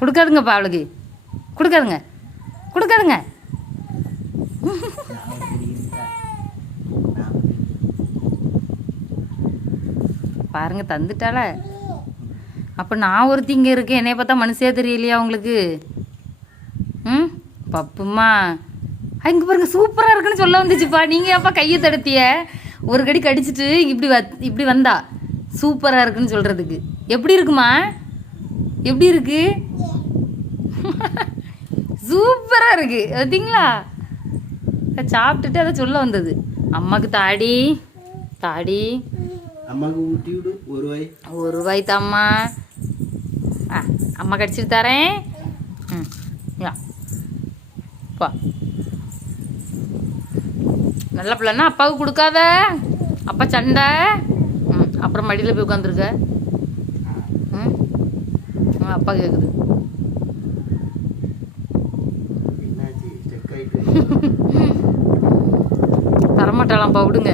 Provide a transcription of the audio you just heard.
கொடுக்காதுங்கப்பா அவளுக்கு, கொடுக்காதுங்க கொடுக்காதுங்க. பாருங்க தந்துட்டால. அப்போ நான் ஒருத்தி இங்கே இருக்கேன், என்னைய பார்த்தா மனுஷே தெரியலையா உங்களுக்கு? ம் பப்புமா இங்கே பாருங்க சூப்பராக இருக்குன்னு சொல்ல வந்துச்சுப்பா. நீங்கள் அப்பா கையை தடுத்திய ஒரு கடி கடிச்சிட்டு இப்படி வந்தா சூப்பராக இருக்குன்னு சொல்கிறதுக்கு. எப்படி இருக்குமா? எப்படி இருக்கு? சூப்பராக இருக்கு பார்த்தீங்களா? சாப்பிட்டுட்டு அதை சொல்ல வந்தது. அம்மாவுக்கு தாடி தாடி அம்மாவுக்கு ஊட்டி விடு. ஒரு ரூபாய் தாம்மா. அம்மா கடிச்சிட்டு தரேன். பா நல்ல பிள்ளைன்னா அப்பாவுக்கு கொடுக்காத, அப்பா சண்டை. அப்புறம் மடியில் போய் உட்காந்துருக்க. அப்பா கேட்குது. தரமாட்டாளாம்ப்பா, விடுங்க.